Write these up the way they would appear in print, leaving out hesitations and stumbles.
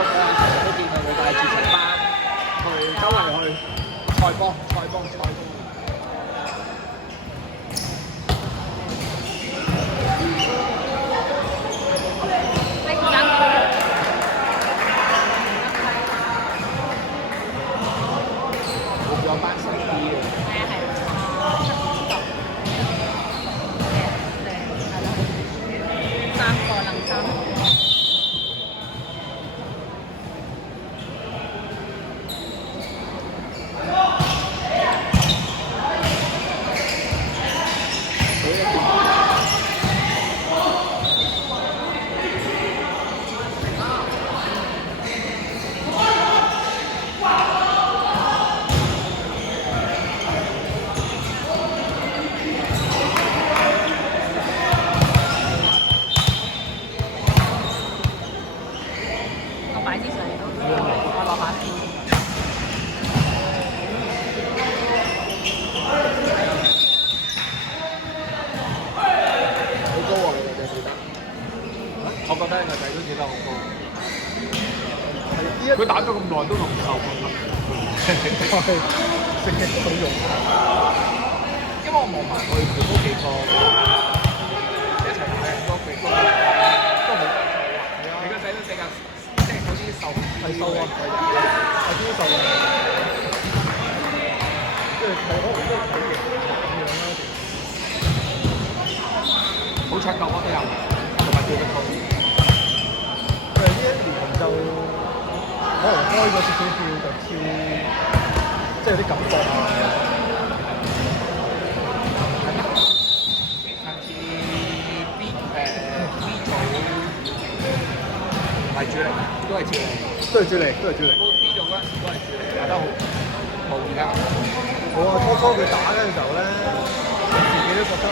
Facebook 啊，成日都見到佢帶住成班去周圍去賽波。會有班新啲嘅。我覺得個仔都跳得好高，佢打咗咁耐都仲唔受訓，成日都用。因為我望埋佢都幾多，一齊打嘅都幾多，都好。你個仔都比較即係嗰啲瘦係瘦啊，係邊啲瘦啊？即係可能都係體型咁樣啦。好搶救啊都有，同埋跳得高。呢一年就可能開咗少少跳就跳，即係有啲感覺啊。係咩？上次 B 組唔係主力，都係主力。B 組嗰陣時都係主力，打得好。冇而家。我啊初佢打嗰陣時候咧，自己都覺得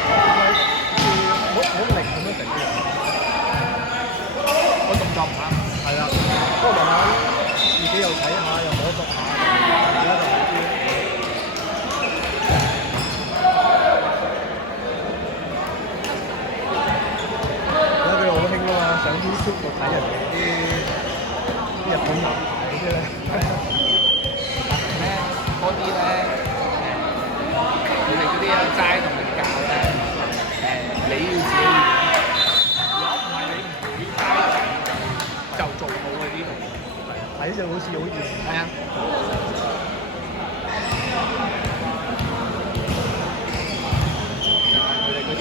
好力咁樣成啲人。我動作唔啱，係啦。不過慢慢自己又睇下，又摸索下，而家就好啲。而家佢哋好興啊嘛，上 YouTube 度睇人哋啲日本男排嗰啲咧，嗰啲咧佢哋嗰啲齋同你教咧，你要自己練。就做好嗰啲睇就好似好易，係啊。佢哋嗰啲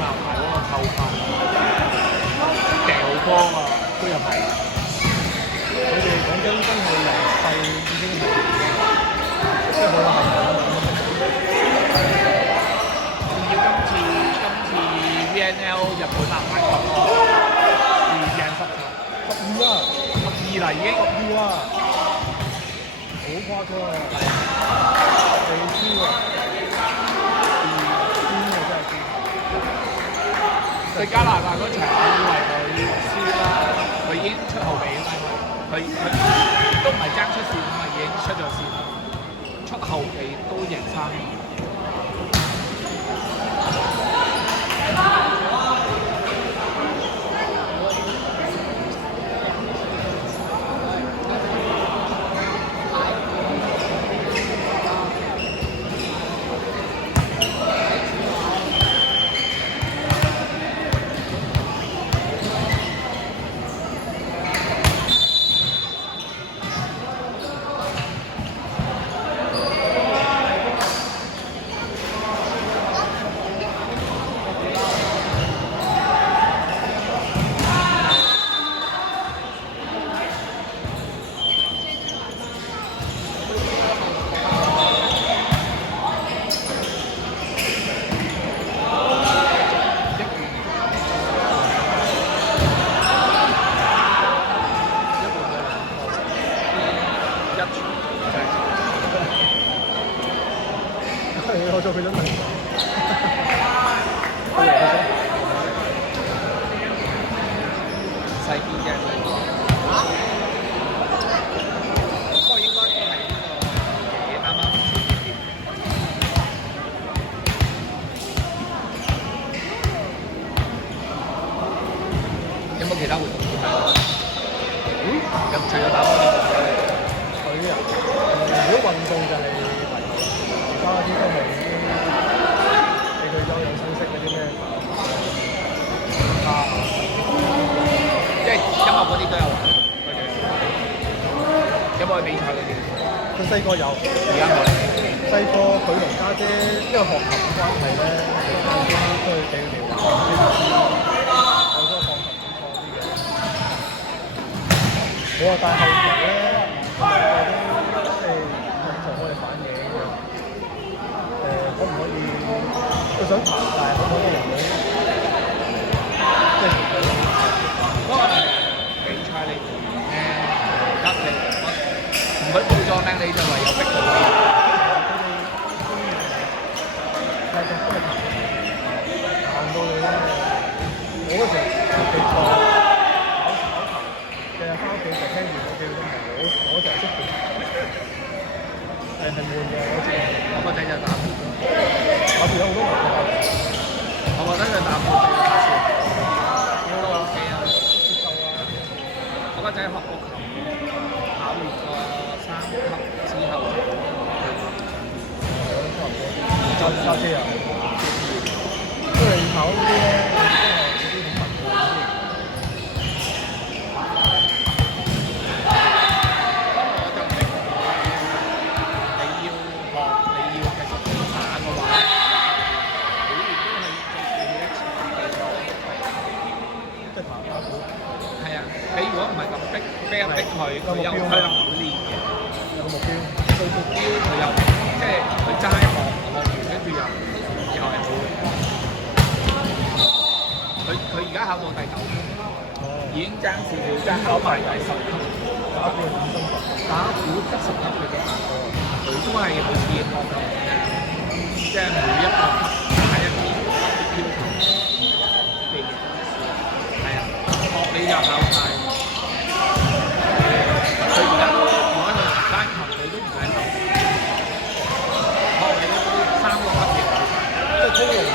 男排嗰個扣分，掉波啊，都有係。佢哋講真係由細已經係即係好有系統。仲要今次 VNL 日本男排級贏12啦已經12啦，好誇張啊！你輸啊！癲啊真係癲！對加拿大嗰場，我以為佢輸啦，佢已經出後備啦，佢都唔係爭出線啊嘛，已經出咗線啦，出後備都贏3-2。我做佢都明。細啲嘅細啲。不過應該都係呢個爺爺啱啱先掂。有冇其他活動？有冇去比賽嗰啲？佢細個有，而家冇。細個佢同家姐因為學琴嘅關係咧，已經出去俾佢哋玩，呢個知我嗰個鋼琴比賽啲嘅。我話但係後期咧，我都即係同我哋反映嘅，可唔可以？佢想彈，但係可唔可以唔好即係不過比賽你得你唔許報咗名，你就唯有逼佢。係咁都係彈到你咧。我嗰時比賽考球，日日翻屋企就聽住嗰幾個鐘頭，我就係識彈，係悶嘅。我個仔就打鼓，我哋有好多朋友我覺得佢打鼓最有價錢，都 OK 啊。接受啊，我個仔學過琴，考完個3級之後就揸車啊，因為考嗰啲咧，嗰啲好文嘅嗰啲。我就明你要學，你要繼續打嘅話，每年都係做一次即係打鼓，係啊，你如果唔係咁逼一逼佢，佢又唔會練嘅。有個目標。對目標佢又即係佢齋學完，跟住又係好。佢而家考到第9級，已經爭少少，爭考埋第10級。打鼓係點心法？打鼓得10級佢都打過，佢都係好似學咁嘅，即係每一個級打一啲要求嘅嘢。係啊，學你就考晒。佢而家如果佢單琴佢都唔使考，學你嗰啲3個級別考晒，即係通用嘅。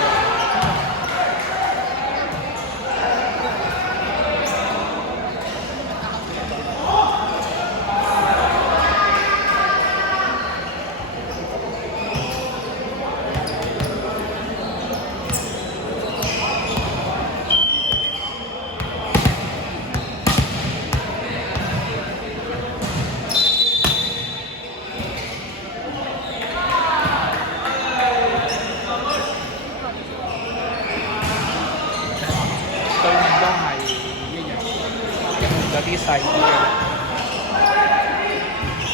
對面都係一樣，有啲細啲嘅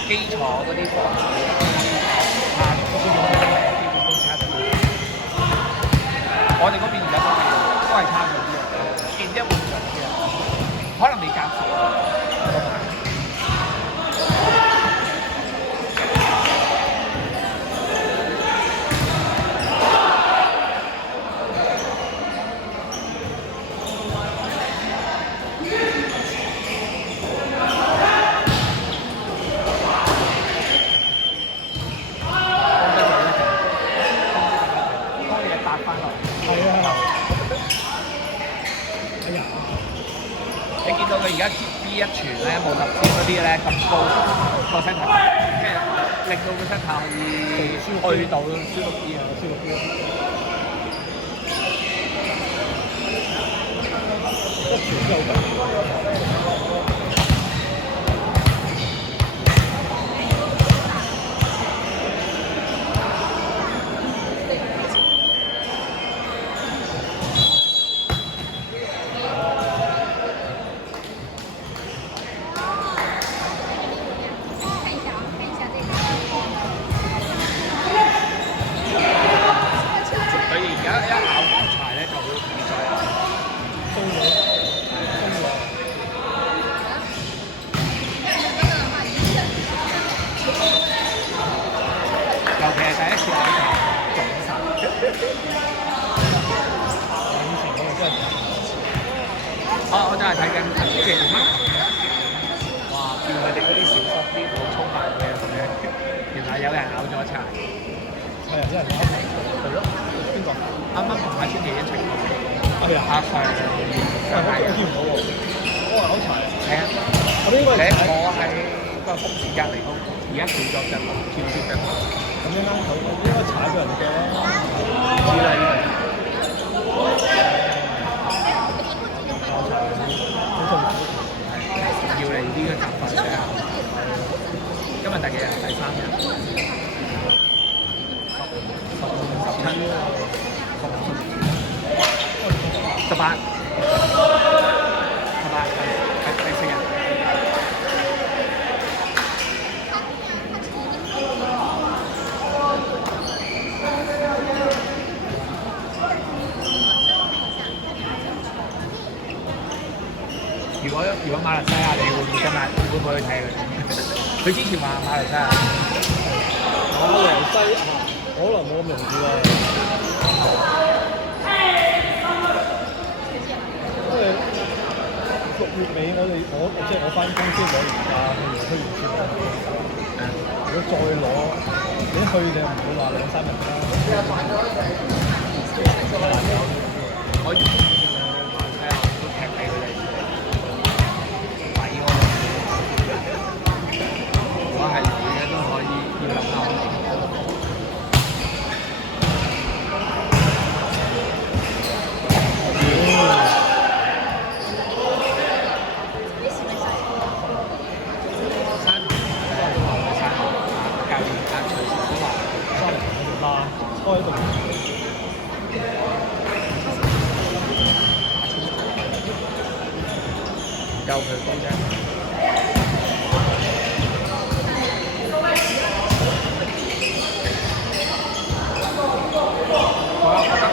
基礎嗰啲課程，嗰邊用基本功差啲。我哋嗰邊而家都係差咗啲嘅，見一換一嘅，可能你夾少。你見到佢而家 B1 傳咧冇頭先嗰啲咧咁高個身體，即係令到個身體可以去到舒服啲啊，舒服啲啊！一傳就緊。我真係睇緊陳靜文，哇！見佢哋嗰啲小心啲，好衝埋佢啊咁樣，原來有人咬咗柴。係啊，有人咬係咯，邊個？啱啱同阿千祈一齊講。係啊，阿細我見唔到喎。我話咬柴。係啊，咁應該係我喺個風扇隔離嗰個，而家少咗隻龍跳跳嘅。咁應該佢應該踩過人嘅啦。知啦，呢個。要你呢個習慣嘅。今日第幾日？第3日。18。第4日。如果馬來西亞，你會唔會今日會唔會去睇佢？佢之前話馬來西亞，馬來西亞可能冇咁容易啦，因為6月尾我即係我翻公司攞年假，去完先攞。如果再攞，你一去你又唔會話2-3日啦。可以馬來西亞都踢俾佢哋。如果係女嘅都可以要諗下。開喺度，夠佢高啫。我有覺得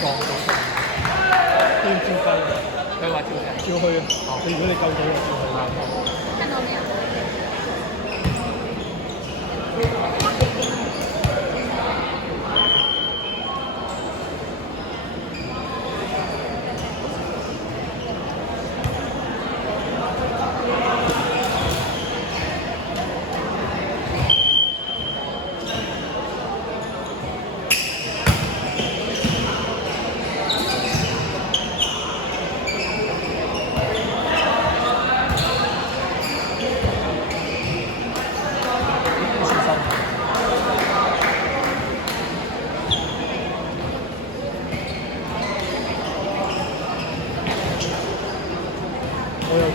撞到佢，都要照計，佢話照計，照去啊！如果你夠到就照去啦。看到沒有？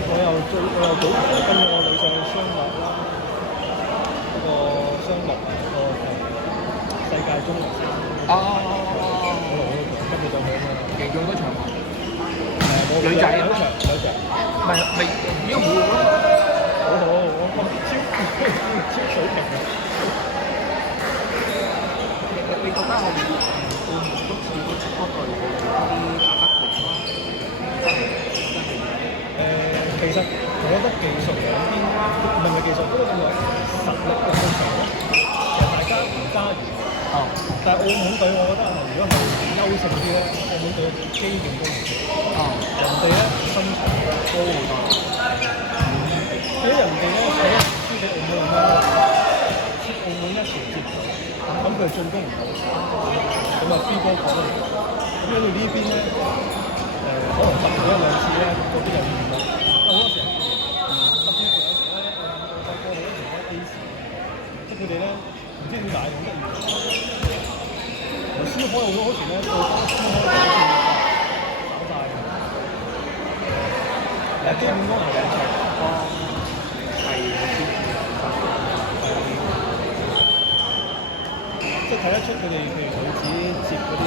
我又早跟我女上去雙樂啦，嗰個雙樂個世界中跟住就去啊嘛。贏咗嗰場嘛？冇女仔啊？有場，唔係未已經冇咯。好，我超水平嘅。你覺得係澳門都似嗰支波隊嗰啲打得好嗎？其實我覺得技術兩邊唔係技術，嗰個叫做實力嘅對比咧，其實大家唔揸完。但係澳門隊，我覺得係如果係優勝啲咧，澳門隊基本都唔錯。人哋咧身材高好多，俾人哋咧輸俾澳門咁樣，澳門一條接球，咁佢進攻唔到，咁啊飛波講嚟，咁喺到呢邊咧，可能揼咗1-2次咧，嗰邊就亂啦。好多時候，甚至乎有時咧，我細個好多時咧 A 時，即係佢哋咧唔知點解咁得意。輸開好多時咧，到輸開就搞曬嘅。基本功係係即係睇得出佢哋譬如女子接嗰啲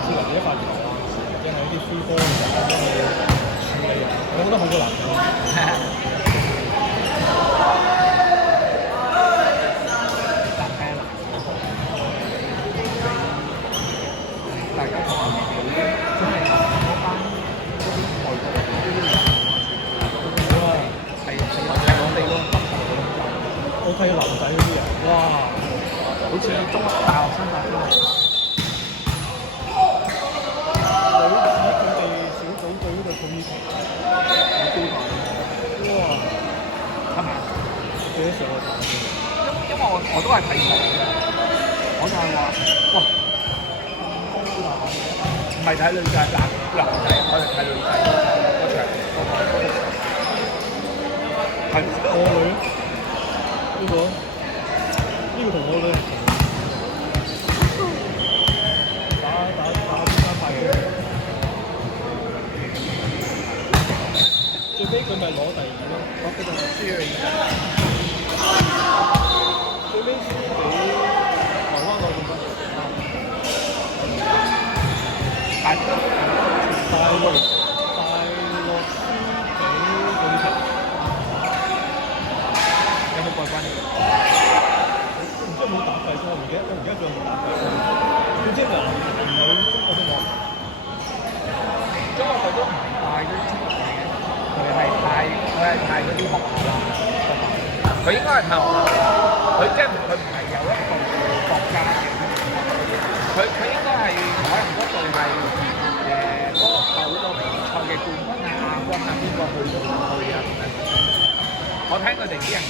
接或者發球啊，或者係啲 free ball 嘅時候咁樣處理，我覺得好過男嘅。大家講真係嗰班嗰啲外國嗰啲係我哋咯。我睇男仔嗰啲人，哇！好似中大學生打邊爐。女子佢哋小組隊嗰度咁強，好高大，哇！係咪？幾多歲啊？因為我都係睇場嘅，我就係話，哇！唔係睇女仔，男仔，我哋睇女仔嗰場，係我女呢個同我女打邊塊嘅，最尾佢咪攞第2咯，佢就輸咗2。大陸輸俾舉球。有冇季軍嘅？唔知有冇打季軍，我唔記得，我而家仲有冇打季軍？總之就唔係中國都冇。中國隊都唔係派嗰啲中國隊嘅，佢係派嗰啲學校啦。佢應該係派學校，佢即係佢唔係有一個國家嘅。佢應該係可能嗰隊係嗰某個比賽嘅冠軍啊、亞軍啊，邊個去啊咁樣。我聽佢哋啲人。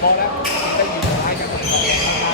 波咧變得越拉緊動作啦，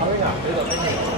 後邊啊，呢度